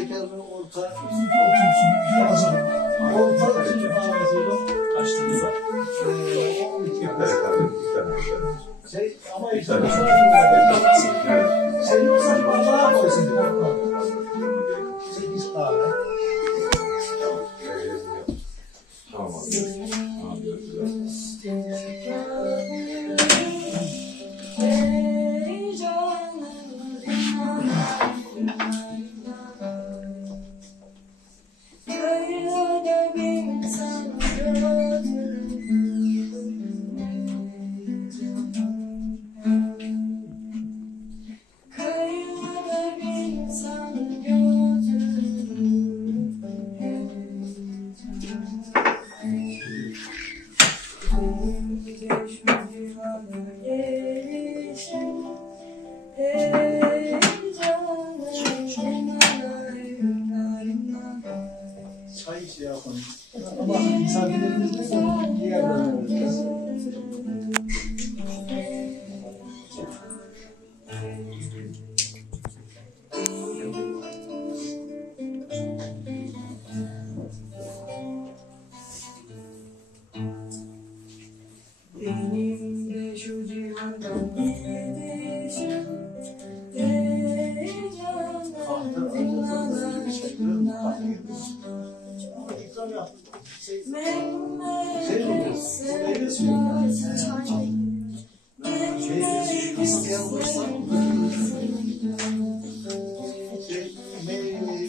şeker mi? Orta. Orta. Kaçtınız var? Ama işte sen yoksa bardağa koysun. 8 tane. Tamam abi. Çay şey yapalım. Ama misafirlerimiz de diğer bölümlerimiz.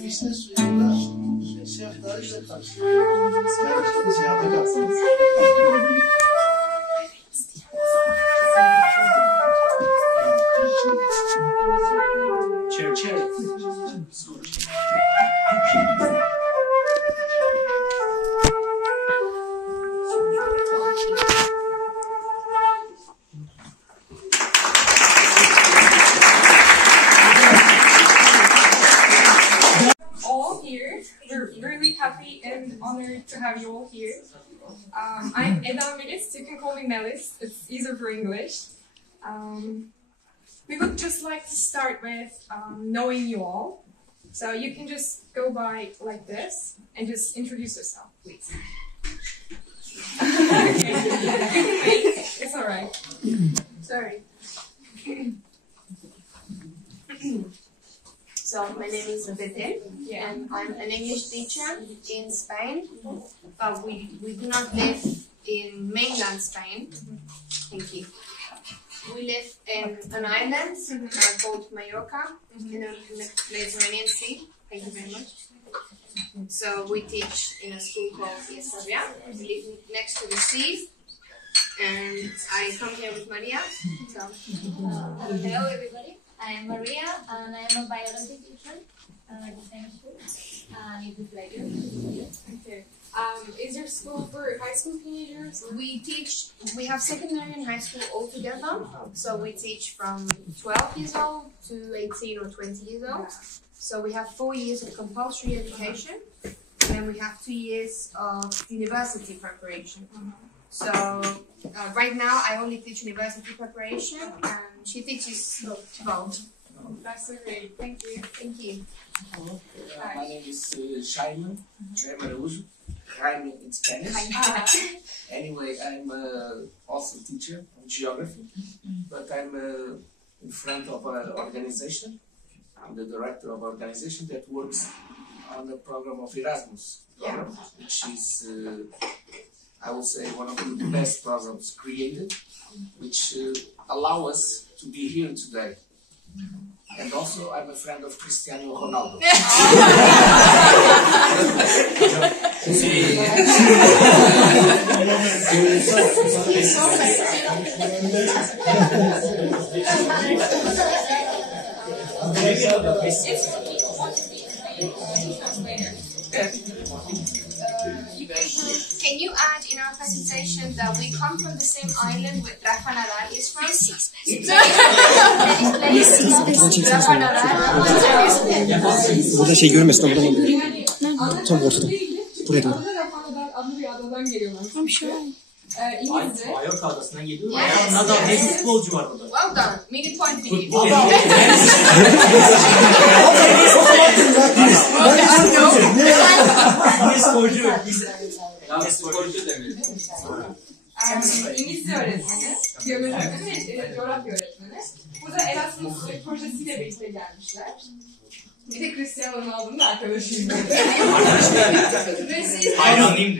Vişne suyunda şeftaliyle karıştırıyoruz. Yani şey yapacaksınız. Çerçeve. All here. We're really happy and honored to have you all here. I'm Eda Melis. You can call me Melis. It's easier for English. We would just like to start with knowing you all. So you can just go by like this and just introduce yourself, please. Okay. You can wait. It's all right. Sorry. So my name is Fethi, and I'm an English teacher in Spain, but we do not live in mainland Spain. Thank you. We live in an island called Mallorca in the Mediterranean Sea. Thank you very much. So we teach in a school called Lisesi. We live next to the sea, and I come here with Maria. So hello everybody. I am Maria, and I am a biology teacher at the same school. And it is a pleasure. Okay. Is your school for high school teenagers? We have secondary and high school all together. So we teach from 12 years old to 18 or 20 years old. So we have 4 years of compulsory education, and we have 2 years of university preparation. So right now I only teach university preparation, and she teaches both. That's so great. Thank you. Thank you. My name is Shaiman Araújo. I'm in Spanish. Anyway, I'm also a teacher of geography, but I'm in front of an organization. I'm the director of an organization that works on the program of Erasmuz, which is, I will say, one of the best programs created, which allow us to be here today. And also, I'm a friend of Cristiano Ronaldo. Can you add in our presentation that we come from the same island with Rafa Nadal is from? Rafa Nadal. Burada şey görmesin ama tam ortada. Buraya doğru. Adlı bir adadan geliyorlar. İngilizce. Mallorca adasından geliyor. Nadal diye bir futbolcu var burada. Well done. Mini point for you. İngilizce öğretmeni, biyoloji öğretmeni ve coğrafya öğretmeni. Bu da Erasmuz projesiyle birlikte gelmişler. Bir de Cristiano Ronaldo'nun arkadaşıyım. Hayranıyım.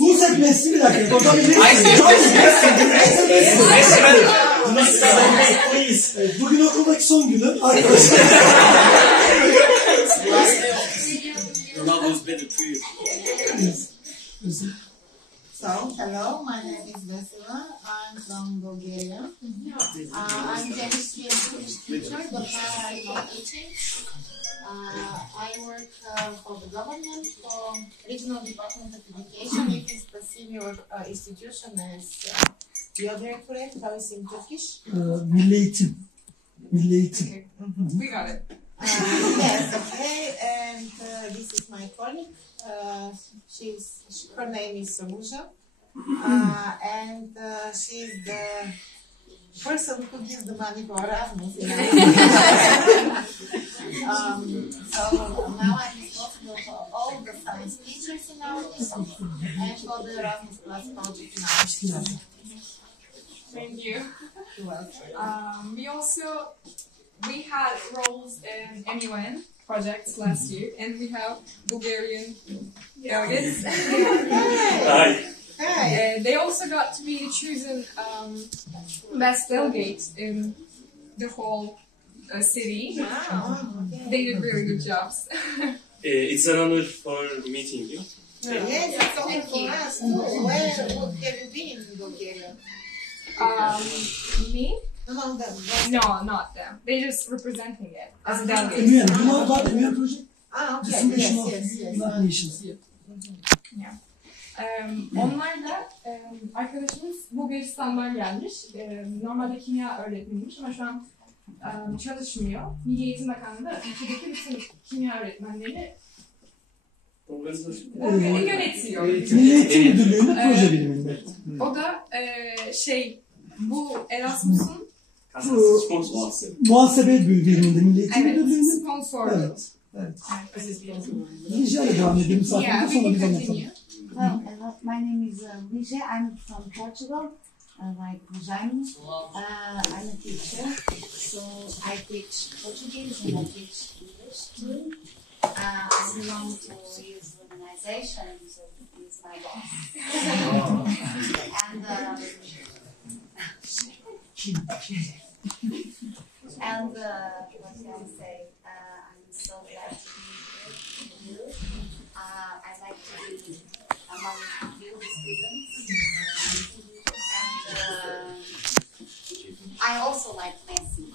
Bu set Messi bir dakika. Oradan bir Messi. Bugün okuldaki son günü arkadaşlar. Ronaldo's better to you. So, hello, my name is Vesela. I'm from Bulgaria. I'm chemistry and English teacher, but now I'm not teaching. I work for the government, for Regional Department of Education. It is the senior institution as Directorate. How is in Turkish? Milli Eğitim. Milli Eğitim. We got it. Yes, okay. And this is my colleague. Her name is Samuja. And she's the person who gives the money for Erasmus. So now I'm responsible for all the science teachers in our district and for the Erasmus Plus project in our district. Thank you. You're welcome. We had roles in MUN projects last year, and we have Bulgarian delegates. They also got to be chosen best delegates in the whole city. Wow. They did really good jobs. It's an honor for meeting you. Yes, it's only for us too. Where have you been in Bulgaria? Me? No, No, not them. They're just representing it as a delegate. Emin, you know about the Emin project? okay. Dissemination of Yes. United Nations. Onlar da arkadaşımız Bulgaristan'dan gelmiş. Normalde kimya öğretmeniymiş ama şu an çalışmıyor. Milli Eğitim Bakanlığı'nda ülkedeki bütün kimya öğretmenlerini yönetiyor. Milli Eğitim Müdürlüğü'nün proje biriminde. O da bu Erasmus'un Muhasebe biriminde Milli Eğitim Müdürlüğü'nün. sponsorluğu. Evet. Rica devam edelim zaten. Yeah, Sonra we bir can anlatalım. continue. Well, my name is Lije. I'm from Portugal, like Jaime. I'm a teacher, so I teach Portuguese and I teach English too. I belong to his organization, so he's my boss. And what can I say? I'm so glad to be here with you. I like to be among you, the students. And I also like Messi.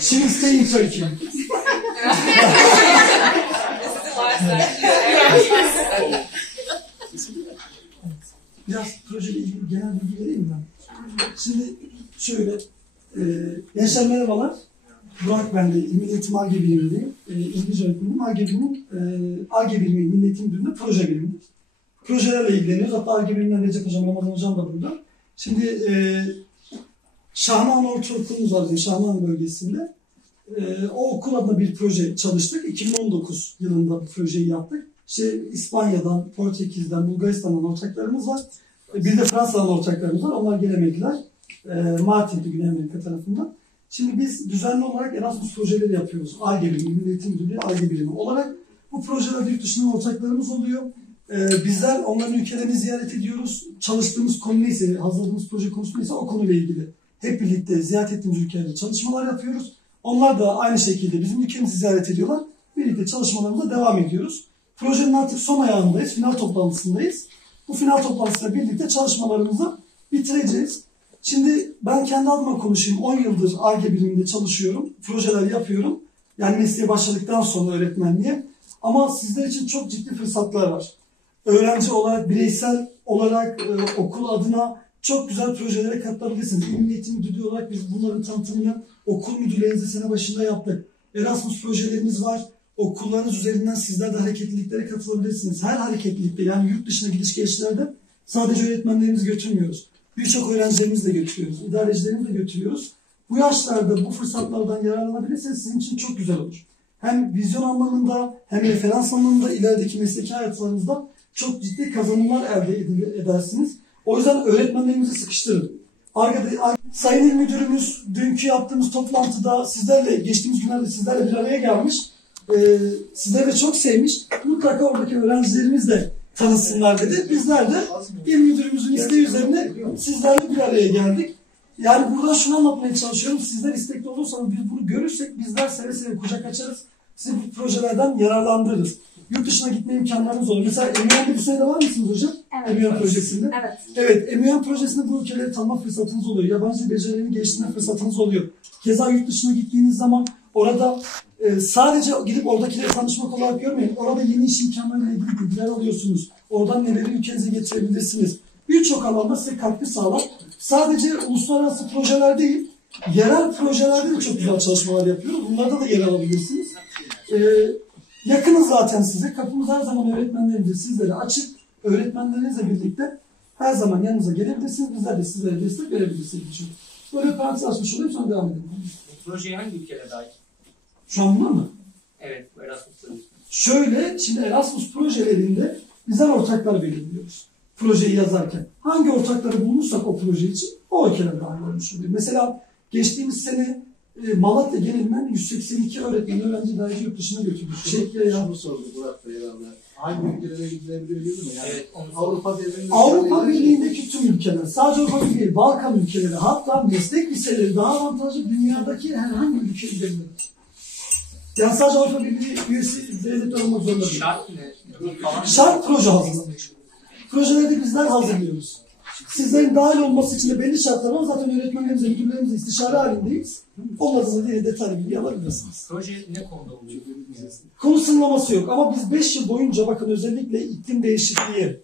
She will stay in Turkey. This is the last time. Biraz projeyle ilgili genel bilgi vereyim ben. Şimdi şöyle, gençler merhabalar. Burak ben de Milli Eğitim AG birimindeyim. İngilizce öğretmenim. AG birimin, AG birimi Milli Eğitim biriminde proje biriminde. Projelerle ilgileniyoruz. Hatta AG biriminden Recep Hocam, Ramazan Hocam da burada. Şimdi Şahman Ortaokulumuz var bizim Şahman bölgesinde. O okul adına bir proje çalıştık. 2019 yılında bu projeyi yaptık. İşte İspanya'dan, Portekiz'den, Bulgaristan'dan ortaklarımız var. Bir de Fransa'dan ortaklarımız var. Onlar gelemediler. Mardin'de, Güney Amerika tarafından. Şimdi biz düzenli olarak Erasmus projeleri yapıyoruz. ARGE birimi, Milli Eğitim Müdürlüğü ARGE birimi olarak. Bu projeler yurt dışından ortaklarımız oluyor. Bizler onların ülkelerini ziyaret ediyoruz. Çalıştığımız konu neyse, hazırladığımız proje konusu neyse o konuyla ilgili hep birlikte ziyaret ettiğimiz ülkelerde çalışmalar yapıyoruz. Onlar da aynı şekilde bizim ülkemizi ziyaret ediyorlar. Birlikte çalışmalarımıza devam ediyoruz. Projenin artık son ayağındayız, final toplantısındayız. Bu final toplantısıyla birlikte çalışmalarımızı bitireceğiz. Şimdi ben kendi adıma konuşayım. 10 yıldır ARGE biriminde çalışıyorum, projeler yapıyorum. Yani mesleğe başladıktan sonra öğretmenliğe. Ama sizler için çok ciddi fırsatlar var. Öğrenci olarak, bireysel olarak okul adına çok güzel projelere katılabilirsiniz. Milli Eğitim Müdürlüğü olarak biz bunların tanıtımını okul müdürlerinize sene başında yaptık. Erasmus projelerimiz var. Okullarınız üzerinden sizler de hareketliliklere katılabilirsiniz. Her hareketlilikte yani yurt dışına gidiş gelişlerde sadece öğretmenlerimizi götürmüyoruz. Birçok öğrencilerimizi de götürüyoruz. İdarecilerimizi de götürüyoruz. Bu yaşlarda bu fırsatlardan yararlanabilirseniz sizin için çok güzel olur. hem vizyon anlamında hem referans anlamında ilerideki mesleki hayatlarınızda çok ciddi kazanımlar elde edersiniz. O yüzden öğretmenlerimizi sıkıştırın. Sayın İl Müdürümüz dünkü yaptığımız toplantıda geçtiğimiz günlerde sizlerle bir araya gelmiş. Sizleri de çok sevmiş. Mutlaka oradaki öğrencilerimiz de tanısınlar dedi. Bizler de İl Müdürümüzün isteği üzerine sizlerle bir araya geldik. Yani buradan şunu anlatmaya çalışıyorum. Sizler istekli olursanız biz bunu görürsek bizler seve seve kucak açarız. Sizi bu projelerden yararlandırırız. Yurt dışına gitme imkanlarınız olur. Mesela EMÜYAN'da bir sene var mısınız hocam? Evet. EMÜYAN projesinde. Evet. Evet, EMÜYAN projesinde bu ülkeleri tanıma fırsatınız oluyor. Yabancı becerilerini geliştirme fırsatınız oluyor. Keza yurt dışına gittiğiniz zaman orada sadece gidip oradakileri tanışmak olarak görmeyin. Orada yeni iş imkanlarıyla ilgili bilgiler alıyorsunuz. Oradan neleri ülkenize getirebilirsiniz. Birçok alanda size katkı sağlar. Sadece uluslararası projeler değil, yerel projelerde de çok güzel çalışmalar yapıyoruz. Bunlarda da yer alabilirsiniz. Yakınız zaten size. Kapımız her zaman öğretmenlerimize, sizlere açık. Öğretmenlerinizle birlikte her zaman yanınıza gelebilirsiniz. Bizler de sizlere destek verebilirsiniz. Böyle bir parantez açmış olayım, sonra devam edelim. Bu projeye hangi ülkelere ait? Şu an buna mı? Evet, bu Erasmus projesi. Şöyle, şimdi Erasmus projelerinde bizler ortaklar belirliyoruz. Projeyi yazarken. Hangi ortakları bulmuşsak o proje için o ülkeler dahil olmuş oluyor. Mesela geçtiğimiz sene Malatya genelinden 182 öğrenci dahi yurt dışına götürdük. Çekya'ya. Bunu sordu Burak Bey herhalde. Hangi ülkelere gidilebilir mi? Yani Evet, Avrupa Birliği'ndeki tüm ülkeler, sadece Avrupa Birliği değil, Balkan ülkeleri, hatta meslek liseleri daha avantajlı dünyadaki herhangi bir ülke gidebilir. Yani sadece Avrupa Birliği üyesi devletler olmak zorunda değil. Şart ne? Şart proje hazırlamak. Projeleri bizler hazırlıyoruz. Sizlerin dahil olması için de belli şartlar var. Zaten öğretmenlerimizle, müdürlerimizle istişare halindeyiz. Olmadığında diye detaylı bilgi alabilirsiniz. Proje ne konuda oluyor? Konu sınırlaması yok ama biz 5 yıl boyunca bakın özellikle iklim değişikliği,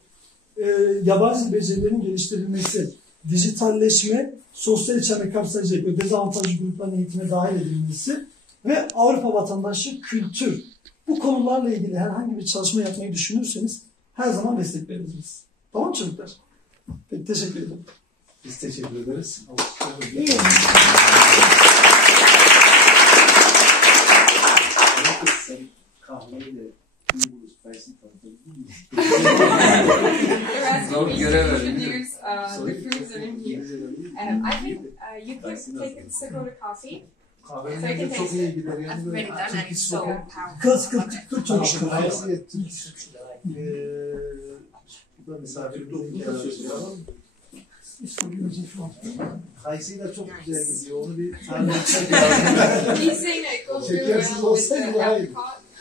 yabancı becerilerin geliştirilmesi, dijitalleşme, sosyal içeride kapsayacak ve dezavantajlı grupların eğitime dahil edilmesi ve Avrupa vatandaşı kültür. Bu konularla ilgili herhangi bir çalışma yapmayı düşünürseniz her zaman destek veririz. Tamam çocuklar? Peki, teşekkür ederim. Biz teşekkür ederiz. Kahveyi de iyi bulur. Versin Zor görev introduce the foods that are in here. I think you could take a sip of the coffee. kahvenin çok iyi gider. I've already done it. It's so powerful. Kız çok çalışıyor. Bu da misafirlik Kayısıyı da çok güzel gidiyor. Onu bir tane He's saying that it goes really well with the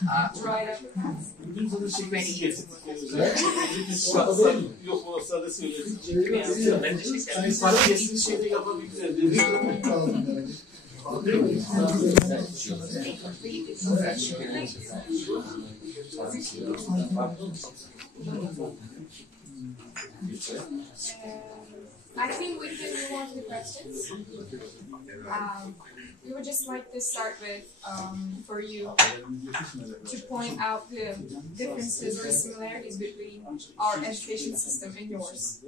apricot, dried apricots. Yok o sırada söyledim. Kayısıyı şeyde yapabiliriz. I think we can move on to the questions. We would just like to start with for you to point out the differences or similarities between our education system and yours.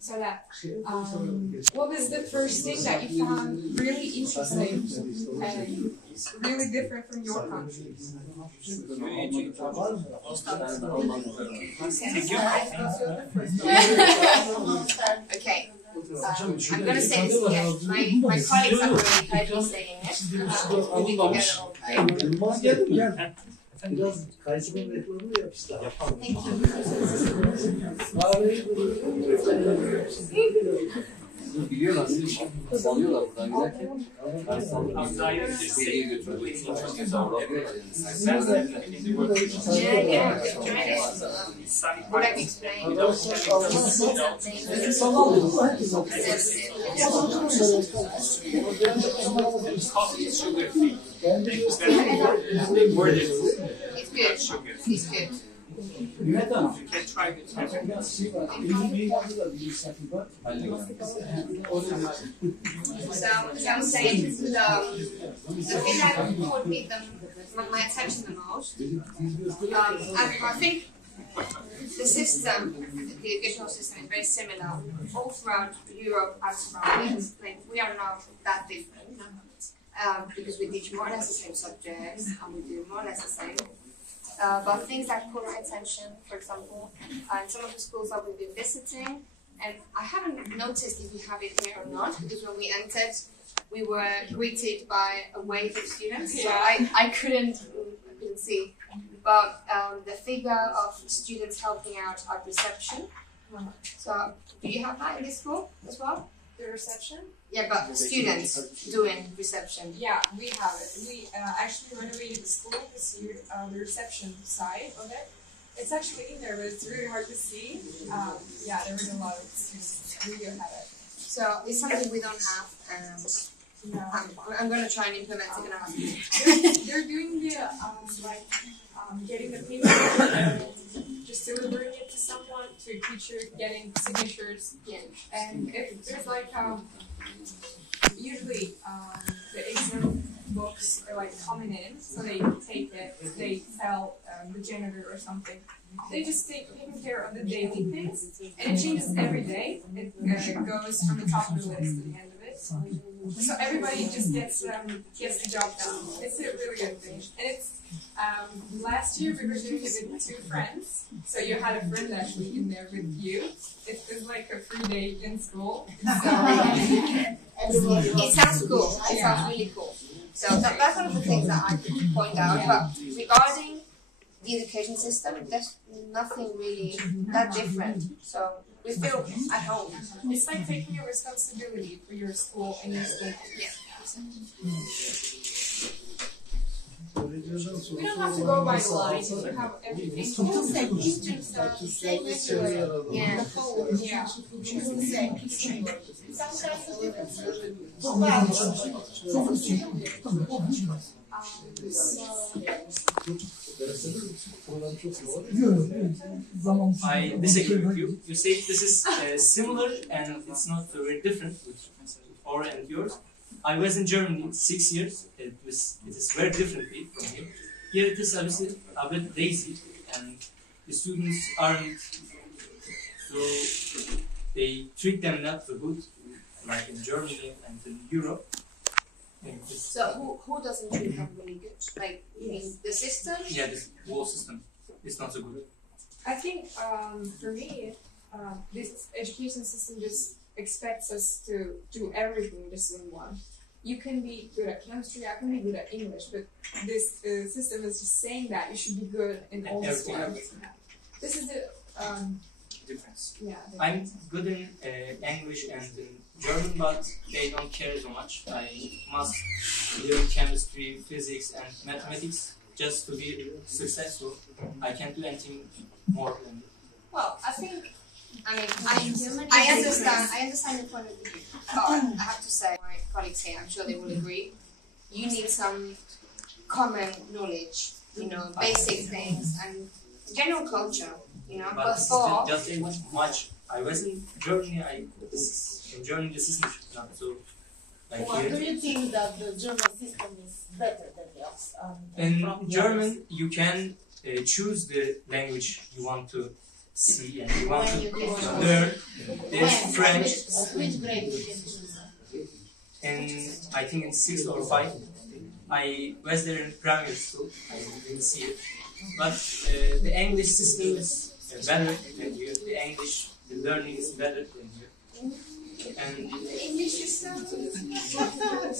So that, what was the first thing that you found really interesting and really different from your country? Okay. I'm going to say this again. My colleagues have already heard me saying it. We can get it all right. Biraz Kayısı'nın reklamını yapıştı. Biliyorlar, sallıyorlar buradan giderken. Beyliğe götürüyor. Would I explain? It's good. It's good. You can try it. So, as I was saying, the thing that caught me my attention the most, I think the system, the educational system is very similar all throughout Europe and surroundings. Like, we are not that different. because we teach more or less the same subjects and we do more or less the same. But things like poor retention, for example, in some of the schools that we've been visiting, and I haven't noticed if we have it here or not, because when we entered, we were greeted by a wave of students, so I couldn't see. But the figure of students helping out at reception. So, do you have that in this school as well? The reception? Yeah, but the students doing reception. Yeah, we have it. We actually renovated the school this year, the reception side of it. It's actually in there, but it's really hard to see. Yeah, there was a lot of students. We do have it. So it's something we don't have. I'm going to try and implement it in our They're doing the, getting the paper, just delivering it to someone, to a teacher, getting signatures. Yeah. And there's like, usually the exam books are like coming in, so they take it, they tell the janitor or something. They just taking care of the daily things, and it changes every day. It goes from the top of the list to the end of it. So everybody just gets the job done. It's a really good thing. And it's last year we were doing it with 2 friends. So you had a friend actually in there with you. It was like a free day in school. It sounds cool. It sounds really cool. So that's one of the things that I could point out. But regarding the education system, there's nothing really that different. So we feel at home. It's like taking a responsibility for your school and your school. Yeah. We don't have to go by the lines. You have everything. Yeah. I disagree with you. You say this is similar and it's not very different with our and yours. I was in Germany 6 years. It is very differently from here. Here it is obviously a bit lazy and the students aren't, so they treat them not so good like in Germany and in Europe. So who doesn't treat them really good? Like, you mean the system? Yeah, this whole system is not so good. I think for me, this education system just expects us to do everything the same one. You can be good at chemistry, I can be good at English, but this system is just saying that you should be good in all the skills. This is the difference. Yeah. I'm good in English and in German, but they don't care so much. I must learn chemistry, physics, and mathematics just to be successful. I can't do anything more than that. Well, I understand the point of view, but I have to say, my colleagues here, I'm sure they will agree, you need some common knowledge, basic things, and general culture, But before... just ain't much. I was in Germany, in Germany this is not so like Well, here. do you think that the German system is better than yours? In German, you can choose the language you want to see and you want to learn. There's French. Which grade you can choose? I think in 6 or 5. I was there in primary school. I didn't see it. But the English system is better than here. The learning is better than here. And the English system?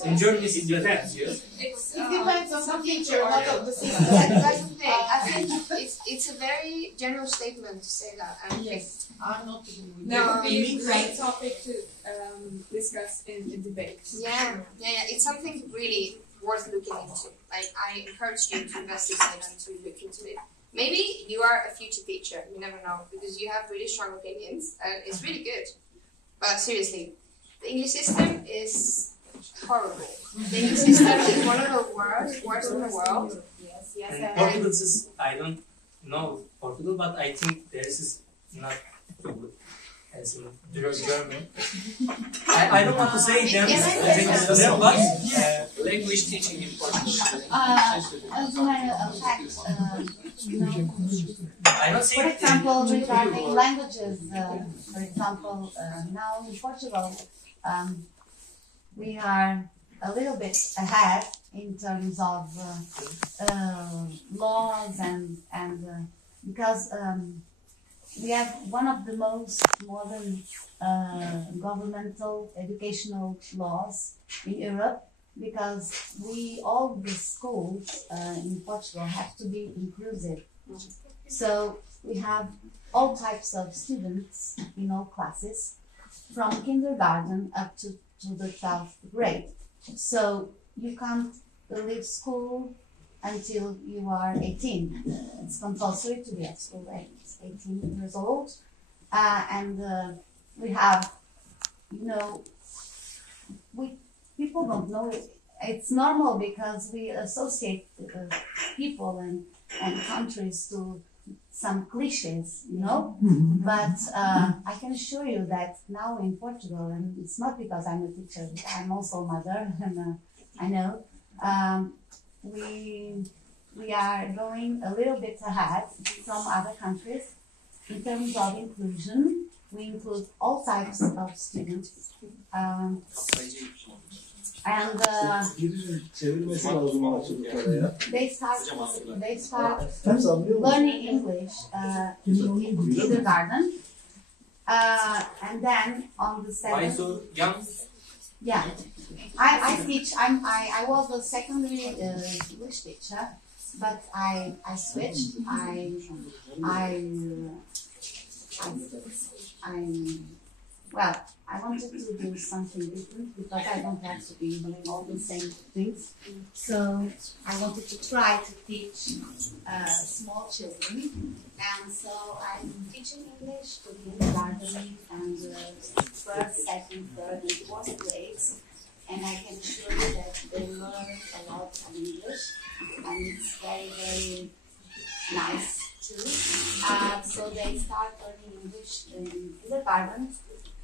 in Germany it's better here. It depends on the teacher, not on the system. That's the thing. I think it's a very general statement to say that. And Yes, I'm not. That would be a great topic to discuss in debate. Yeah. It's something really worth looking into. Like, I encourage you to investigate and to look into it. Maybe you are a future teacher, you never know, because you have really strong opinions, and it's really good. But seriously, the English system is horrible. The English system is one of the worst in the world. Yes. And Portugal is, I don't know Portugal, but I think theirs is not so good as in German. I don't want to say them, but language teaching in Portugal. As a matter of fact, I don't say for example, regarding languages, for example, now in Portugal, we are a little bit ahead in terms of laws and because we have one of the most modern governmental educational laws in Europe, because all the schools in Portugal have to be inclusive. So we have all types of students in all classes, from kindergarten up to the 12th grade. So you can't leave school until you are 18. It's compulsory to be at school at 18 years old. And we have, people don't know it. It's normal because we associate people and countries to some cliches, But I can assure you that now in Portugal, and it's not because I'm a teacher, I'm also a mother, and I know, we are going a little bit ahead from other countries in terms of inclusion. We include all types of students. And they start learning English in kindergarten, and then on the 7th. Why so young? Yeah, I teach. I was a secondary English teacher, but I switched. I wanted to do something different because I don't have to be doing all the same things. So I wanted to try to teach small children, and so I'm teaching English to kindergarten and first, second, third, and fourth grades. And I can assure you that they learn a lot of English, and it's very, very nice too. So they start learning English in kindergarten.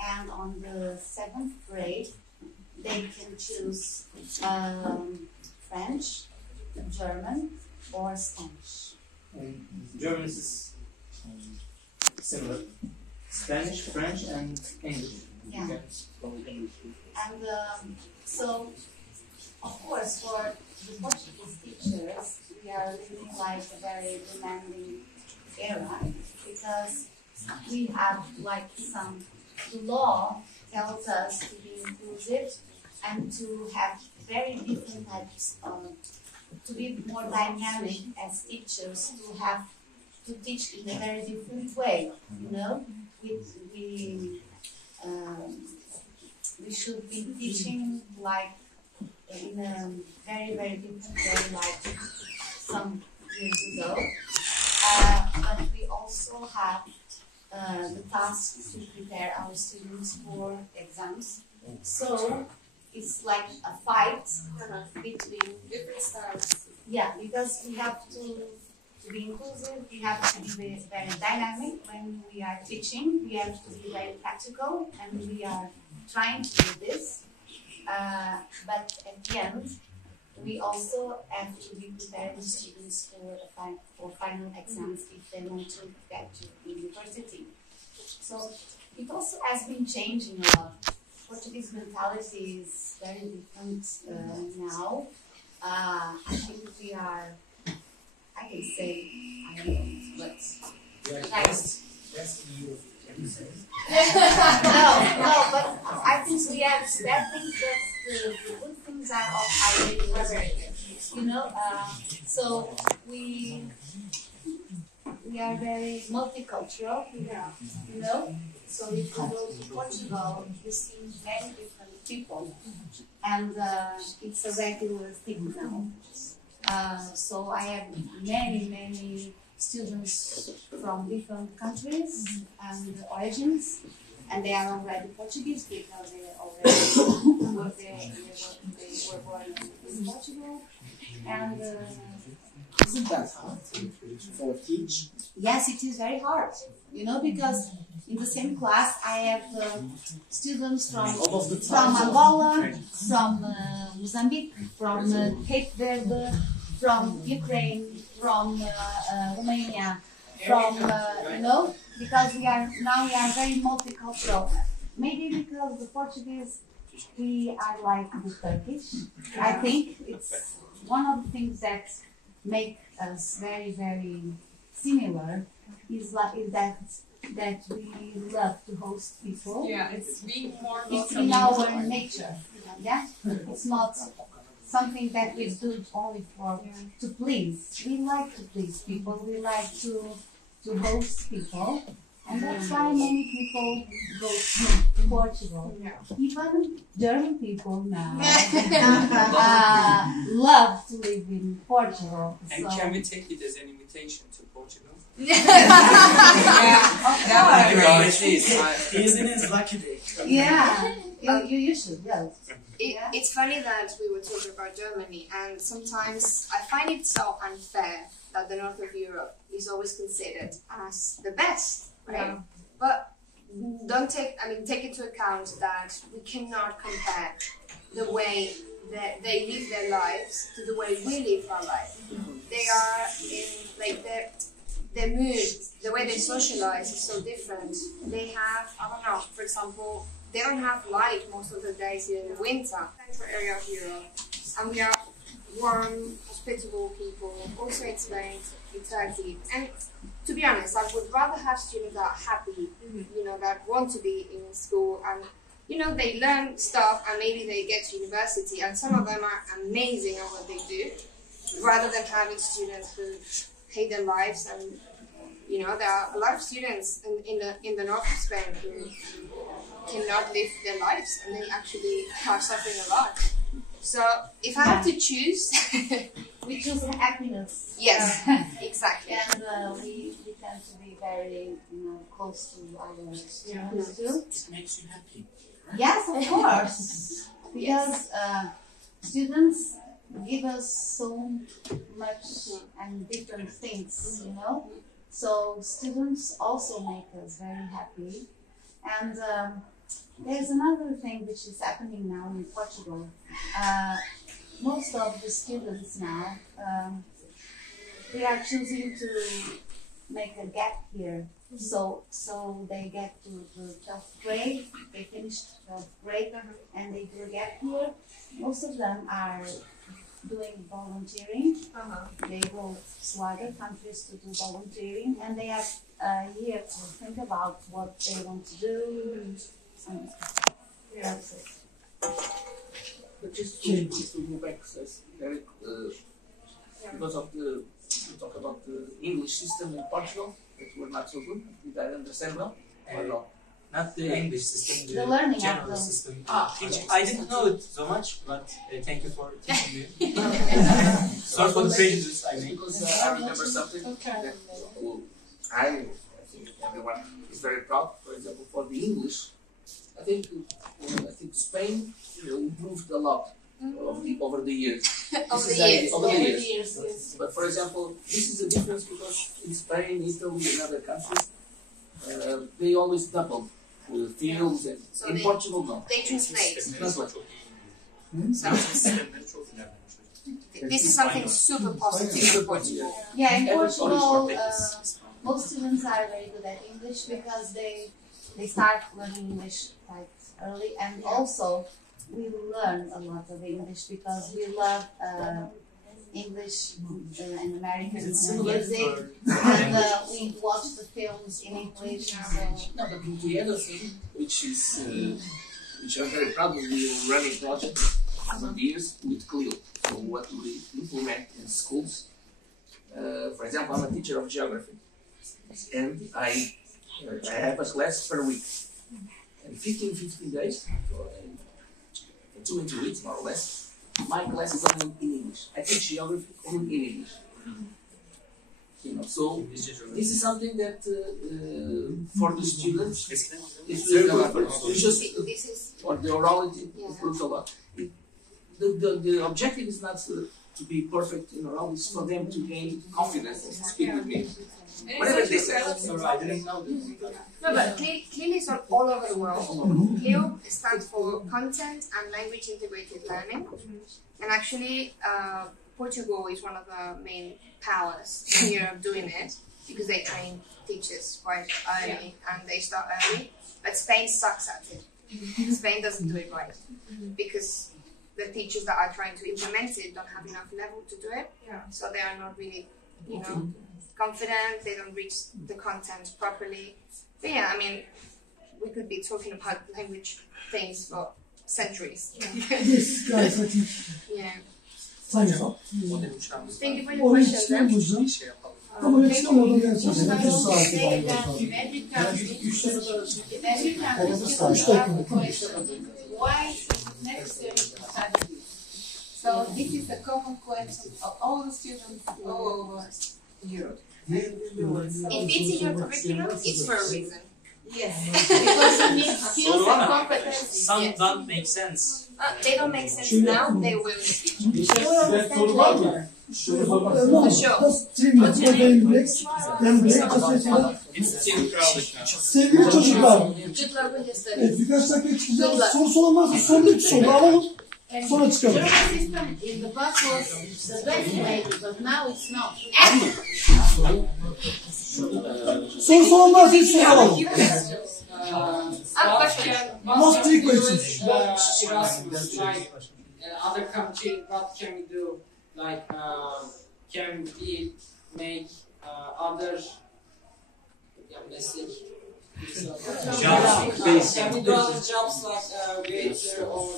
And on the 7th grade, they can choose French, German, or Spanish. German is similar. Spanish, French, and English. Yeah. And so, of course, for the Portuguese teachers, we are living like a very demanding era, because we have the law tells us to be inclusive and to have very different types to be more dynamic as teachers, to teach in a very different way, we should be teaching in a very, very different way, like some years ago. But we also have the task to prepare our students for exams. So it's like a fight between different styles. Yeah, because we have to be inclusive, we have to be very dynamic when we are teaching, we have to be very practical, and we are trying to do this. But at the end, we also have to be preparing the students for final exams if they want to get to university. So it also has been changing a lot. Portuguese mentality is very different now. I think we are, I can say, I don't know, but no, but I think we have bad things, but the good things are of our so we are very multicultural, so if you go to Portugal, you see many different people, and it's a regular thing now. So I have many students from different countries and origins, and they are already Portuguese because they were born in Portugal. And isn't that hard for teach? Yes, it is very hard, because in the same class I have students from Angola, from Mozambique, from Cape Verde, from Ukraine, from Romania, from because we are very multicultural. Maybe because the Portuguese we are like the Turkish. I think it's one of the things that make us very, very similar is that we love to host people. Yeah, it's being more It's welcoming. in our nature. Yeah, it's not something that we do only to please. We like to please people. We like to host people, and that's why many people go to Portugal. Even German people now love to live in Portugal. And can we take it as an invitation to Portugal? Isn't it lucky day? Yeah, you should, yes. It's funny that we were talking about Germany, and sometimes I find it so unfair that the north of Europe is always considered as the best, right? Yeah. But take into account that we cannot compare the way that they live their lives to the way we live our life. They are in their mood, the way they socialize is so different. They have, I don't know, for example, they don't have light most of the days in the winter. Central area of Europe, and we are warm, hospitable people. Also in Spain, in Turkey, and to be honest, I would rather have students that are happy, that want to be in school, and they learn stuff, and maybe they get to university, and some of them are amazing at what they do, rather than having students who hate their lives. And there are a lot of students in the north of Spain who cannot live their lives, and they actually are suffering a lot. So if I have to choose, we choose happiness. Yes, exactly. And we tend to be very close to our students too. It makes you happy. Yes, of course. Because students give us so much and different things, So students also make us very happy. And there's another thing which is happening now in Portugal. Most of the students now, they are choosing to make a gap year. So they get to the 12th grade, they finish 12th grade, and they do a gap year. Most of them are doing volunteering. They go to other countries to do volunteering, and they have a year to think about what they want to do. That's it. But just to go back, Eric, because of you talk about the English system in Portugal, that were not so good. Did I understand well? Or no? Not the English system, the learning general system. I didn't know it so much, but thank you for teaching me. Sorry for the prejudice I made. Because I remember something that I think everyone is very proud. For example, for the English, I think Spain improved a lot over the years. Over the years. Yes. But for example, this is a difference because in Spain, Italy, and other countries, they always double fields, and So in Portugal, no. They translate. Translate. So this is something super positive in Portugal. Yeah, in Portugal, most students are very good at English because they start learning English quite early, and also we learn a lot of English because we love English and American music, and we watch the films in English. No, but the other thing, which I'm very proud of, we are running projects for years with Kulübü. So what we implement in schools, for example, I'm a teacher of geography, and I have a class per week, and 15 days, so 2 weeks more or less. My class is only in English. I teach geography only in English. So this is something that for the students is really good. For the orality, improves a lot. The objective is not to be perfect in oral, it's for them to gain confidence and speak with me. Whatever they say. I didn't know this. No, but CLIL is all over the world. CLIL stands for Content and Language Integrated Learning. And actually, Portugal is one of the main powers in Europe doing it because they train teachers quite early and they start early. But Spain sucks at it. Spain doesn't do it right because the teachers that are trying to implement it don't have enough level to do it. So they are not really, confident. They don't reach the content properly. But yeah, I mean, we could be talking about language things for centuries. Yes, guys, I think. Yeah. Time is up. Thank you for your questions. Ama çıkamadım gerçekten. 3 saat Why is it necessary to study this? So this is a common question of all the students all over Europe. If it's in your curriculum, it's for a reason. Yes, because you need skills and competencies. Some don't make sense. They don't make sense now, they will in the future. Soru var mı? No, just 3 minutes. O benim break. Ben break kasetiyle sevgili çocuklar. Evet, birkaç dakika çıkacağız. Sorusu olan varsa soru 3 soru alalım. Sonra çıkalım. The system in the past was the best way, but now it's not. Sorusu olan varsa 3 soru alalım. Last 3 questions. Erasmus, like other country, what can we do? Like, can we make other meslek? Can we do other jobs like waiter or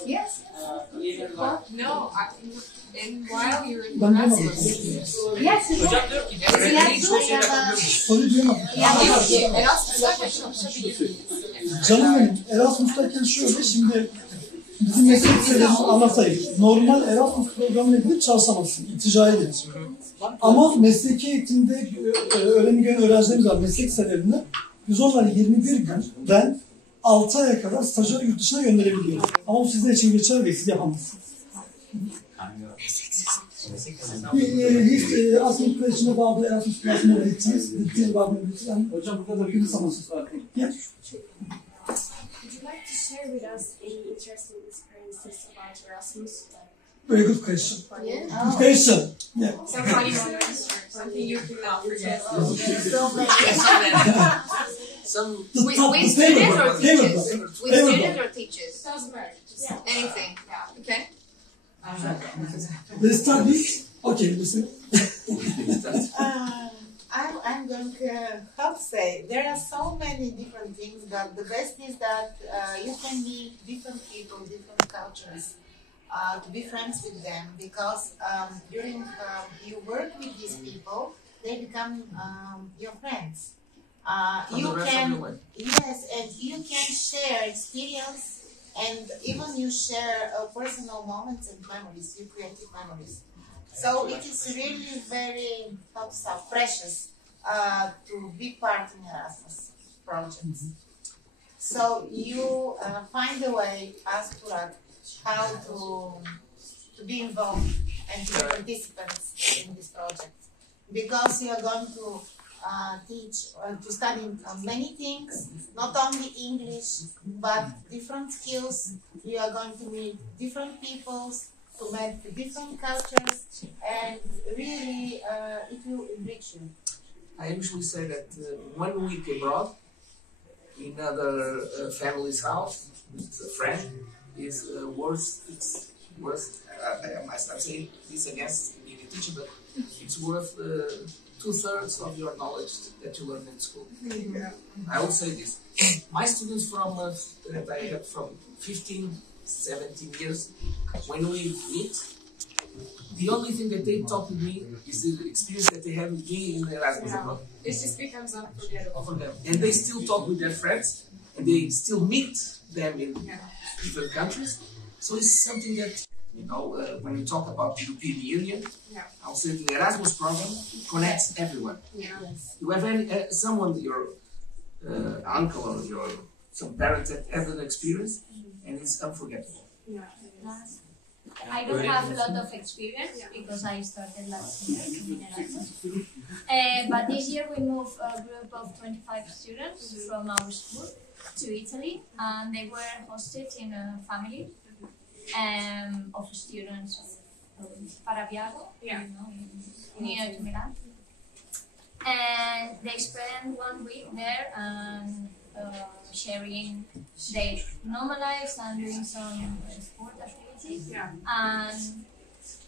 cleaner? No, and while you're in Erasmus. Yes, Soruyu duyamadım. Erasmus'ta çalışabilirsiniz. Canım benim, Erasmus'tayken şöyle, şimdi bizim meslek liselerimizi anlatayım. Normal Erasmus programına gidip çalışamazsın, ilticaya gelir. Ama mesleki eğitimde öğrenim gören öğrencilerimiz var meslek liselerinde. Biz onları 21 günden 6 aya kadar stajyer yurt dışına gönderebiliyoruz. Ama bu sizler için geçerli ve siz yapamazsınız. He's asking question about the Erasmus Plus modalities, the deal about mobility, and Hocam burada da bir kısaması var. yeah. Would you like to share with us any interesting experiences about Erasmus? Very good question. Yeah. Good question. Yeah. Some funny moments or something you cannot forget. With students or teachers? With students or teachers? Doesn't matter. Anything. Okay. Let's start with, okay, listen. I'm going to how to say, there are so many different things, but the best is that you can meet different people, different cultures, to be friends with them, because during you work with these people, they become your friends. You can, yes, and you can share experience, and even you share personal moments and memories, you creative memories. So it is really very precious to be part in Erasmus projects. So you find a way, as Turak, how to be involved and to be participants in this project, because you are going to teach to study many things, not only English, but different skills. You are going to meet different peoples, to meet different cultures, and really it will enrich you. I usually say that 1 week abroad in other family's house with a friend is worth. It's worth. I must not say this against being a teacher, but it's worth 2/3 of your knowledge that you learn in school. I will say this: my students from that I have from 15, 17 years, when we meet, the only thing that they talk with me is the experience that they have with me in the Erasmus abroad. It just becomes unforgettable For them. And they still talk with their friends, and they still meet them in different countries. So it's something that, when you talk about the European Union, I'll say the Erasmus program connects everyone. You have someone, your uncle or some parents that have an experience, and it's unforgettable. I don't have a lot of experience because I started last year in Erasmus. But this year we moved a group of 25 students from our school to Italy, and they were hosted in a family of students of Parabiago, near to Milan. And they spent 1 week there, and sharing their normal lives and doing some sport activities. And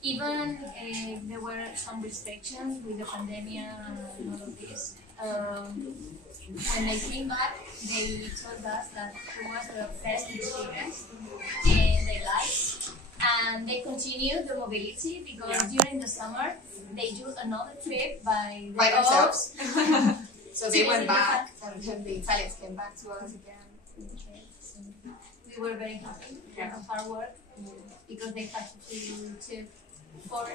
even if there were some restrictions with the pandemic and all of this, when they came back, they told us that it was the best experience in their lives. And they continue the mobility because during the summer they do another trip by themselves. So they to went visit back, and then the Italians came back to us again. So we were very happy of our work because they had to take 4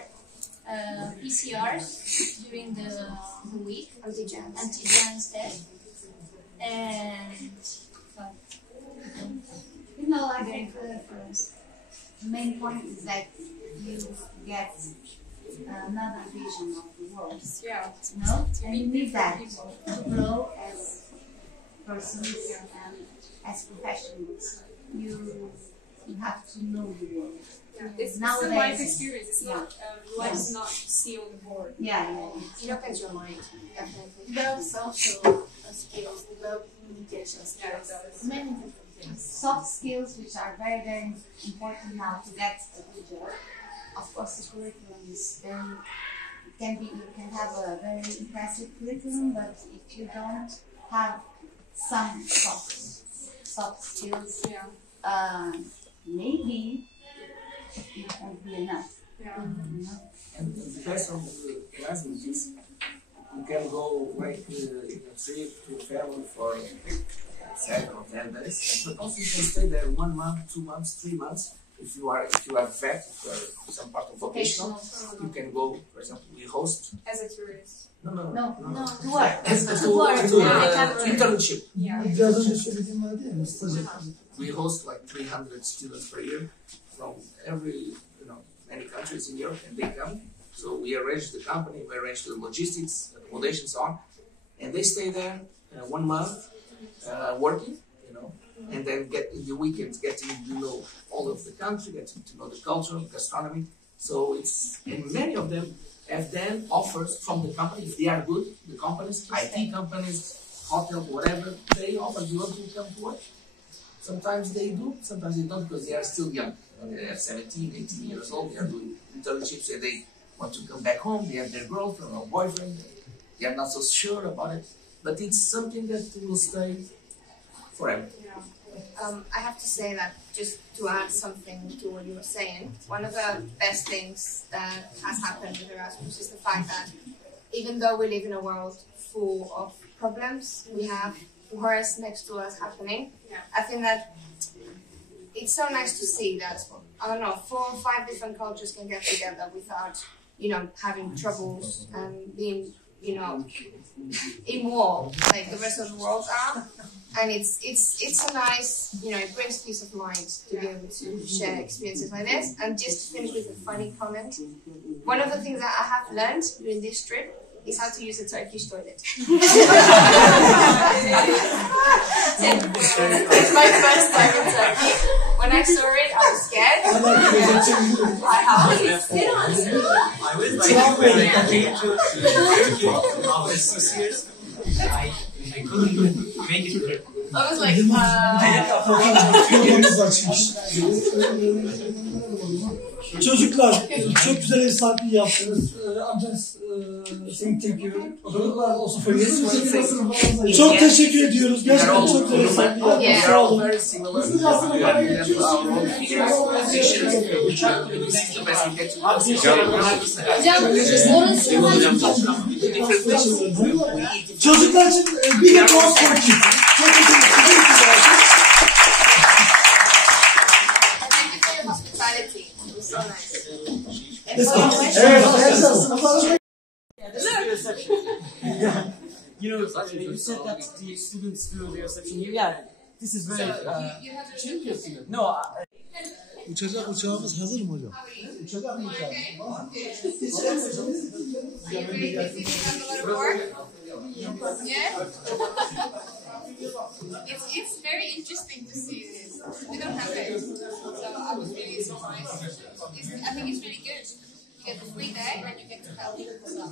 PCRs during the week, antigens test, and You know, like the main point is that you get another vision of the world. Yeah. You know, and you need that to grow as persons and as professionals. You have to know the world. It's a Nowadays, life experience. It's not life is not see on the board. It opens your mind, definitely. Develop social skills, develop communication skills. Many different things. Soft skills, which are very, very important now to get a good job. Of course, the curriculum is very, you can have a very impressive curriculum, but if you don't have some soft skills, maybe it won't be enough. You know? And the best of the Erasmus is you can go like in a trip to a family for 7 or 10 days, but also you can stay there 1 month, 2 months, 3 months. If you are vet, for some part of vocational, you can go. For example, we host as a tourist. No. To work. As internship. Biraz önce söylediğim vardı ya, staj yapıyoruz. We host like 300 students per year from many countries in Europe, and they come. So we arrange the company, we arrange the logistics, accommodation, so on, and they stay there 1 month working, and then get in the weekends, getting to know all of the country, getting to know the culture, gastronomy. So and many of them have then offers from the company, if they are good, the companies, IT companies, hotels, whatever, they offer, you want to come to work? Sometimes they do, sometimes they don't, because they are still young. They are 17, 18 years old, they are doing internships, and they want to come back home, they have their girlfriend or boyfriend, they are not so sure about it, but it's something that will stay forever. I have to say that, just to add something to what you were saying, one of the best things that has happened with Erasmus is the fact that even though we live in a world full of problems, we have wars next to us happening. I think that it's so nice to see that, 4 or 5 different cultures can get together without, having troubles and being, in war like the rest of the world are. And it's a nice, it brings peace of mind to be able to share experiences like this. And just to finish with a funny comment, one of the things that I have learned during this trip is how to use a Turkish toilet. It's my first time in Turkey. When I saw it, I was scared. I was like, when I came to Turkey after 6 years, I couldn't make it there. I was like, Çocuklar, çok güzel ev sahipliği yaptınız. Amcas, seni tebrik ediyorum. Çok teşekkür ediyoruz. Gerçekten çok güzel ev sahipliği yaptınız. Sağ olun. Hızlıca aslında para geçiyoruz. Çocuklar için bir de boğaz korku. Çok teşekkür ederim. You said that the students do the reception. Yeah, this is very. No. Uçağımız hazır mı hocam? Uçacak mı uçağımız? It's very interesting to see this. We don't have it, so I was really surprised. I think it's really good. You get the free day and you get to help people. So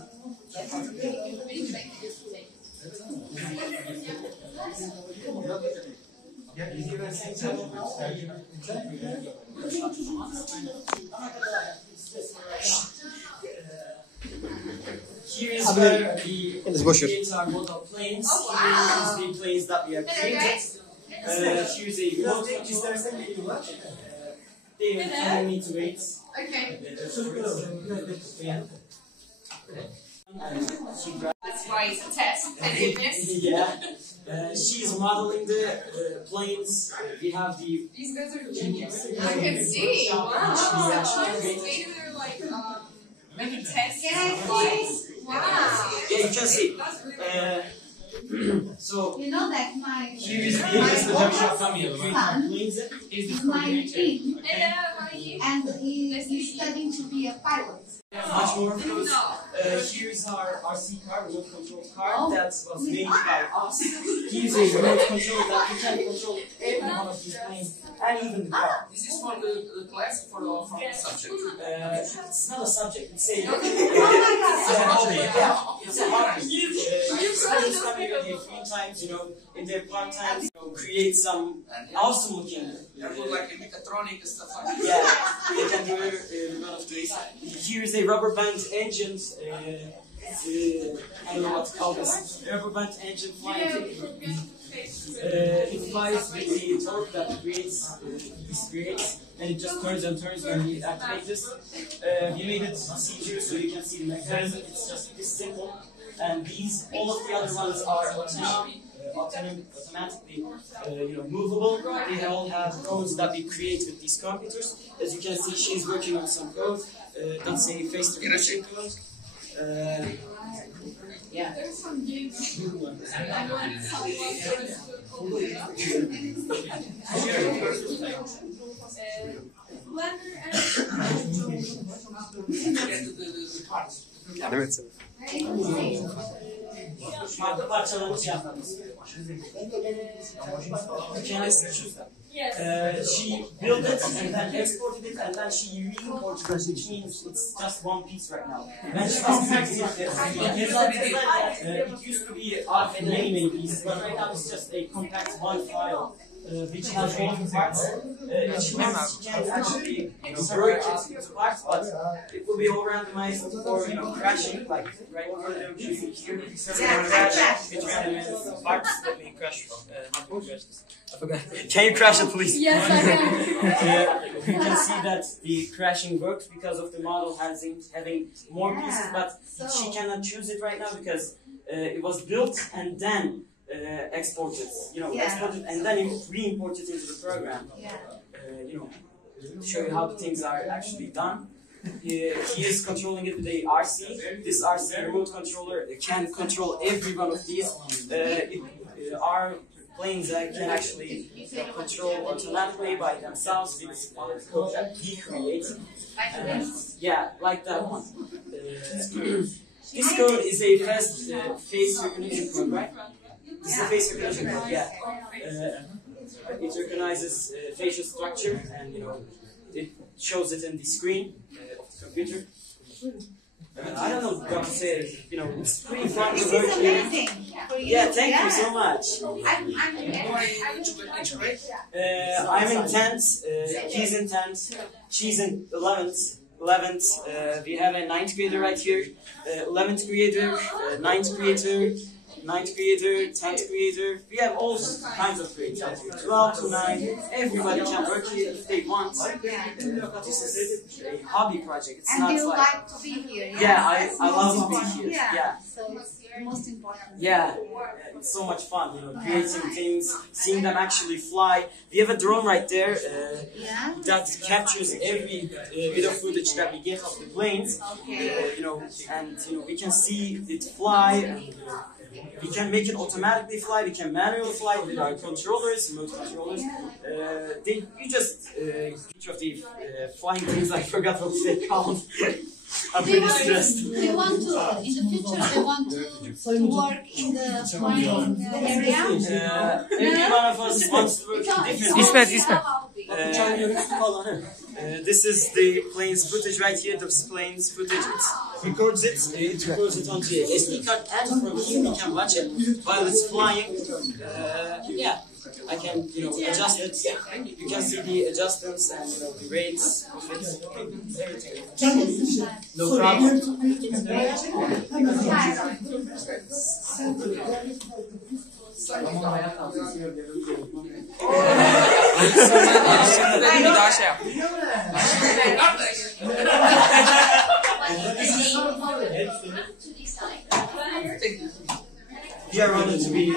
really great. Here is where we create our model planes. Here is the planes that we have created. Here's a remote control. They don't need to wait. Okay. Yeah. That's why it's a test. Yeah. She's modeling the planes. We have the. These guys are genius. I can see. Wow. So maybe they're like making tests. Wow. Yeah, you can see. So you know that my here is the son is 19 and he's studying to be a pilot. Much more close. Here's our RC car, remote control car that was made by us. Here's a remote control that we can control every one of these planes and even the car. This is for the class or for the subject? It's not a subject, it's a Oh hobby. Yeah, it's a hobby. Students come here in their free times, you know, in their part times, you know, create some awesome looking. Like mechatronic stuff like that. Yeah, they can do one of these. Here's a rubber band engine. I don't know what to call this. Rubber band engine flying. It flies with the torque that creates and it just turns and turns when we activate this. We made it see-through so you can see the mechanism. It's just this simple. And these, all of the other ones are automatically movable. They all have codes that we create with these computers. As you can see, she's working on some code. That's a face-to-face code. Yeah. There's some games. Evet. Farklı parçalarımız yapmamız. She built it and then exported it and then she re-imported it, which means it's just one piece right now. When she was it used to be many pieces, but right now it's just a compact one file. Which has all the parts. She can actually break it into parts, but it will be all randomized for crashing, like right here. It's randomized parts. Let me crash. How do you crash this? I forgot. Can you crash it, please? Yes, I can. You can see that the crashing works because of the model having more pieces, but she cannot choose it right now because it was built and then exported, exported and then re-imported into the program. To show you how the things are actually done. He is controlling it with a RC. This RC remote controller can control every one of these. Our planes can actually control automatically by themselves with code that he creates. Yeah, like that one. This code is a fast face recognition code, right? This is a face recognition code, yeah. It recognizes facial structure and it shows it in the screen of the computer. I don't know what to say. It's pretty fun to work here. Yeah, thank you so much. I'm in 10th. He's in 10th. She's in 11th. We have a 9th grader right here. 11th grader, 9th grader. 9th grader, 10th grader, we have all kinds of grades out here. 12 to 9, everybody can work here if they want. This is a hobby project. It's not you like like to be here? Yeah, I love to be here. Yeah. So it's most important. Yeah, it's so much fun, creating things, seeing them actually fly. We have a drone right there that captures every bit of footage that we get of the planes. And we can see it fly. And, we can make it automatically fly, we can manually fly with our controllers, remote controllers. You just, each of the flying things, I forgot what they're called. I'm pretty stressed. Do you want to, in the future, do you want to work in the flying area? Every one of us wants to work in different this is the plane's footage right here, the plane's footage. It records it onto a SD card, and from here we can watch it while it's flying. Yeah. I can, adjust it. You can see the adjustments and, the rates of it, everything. No problem. Bir daha şey yap. Yeah, I wanted to be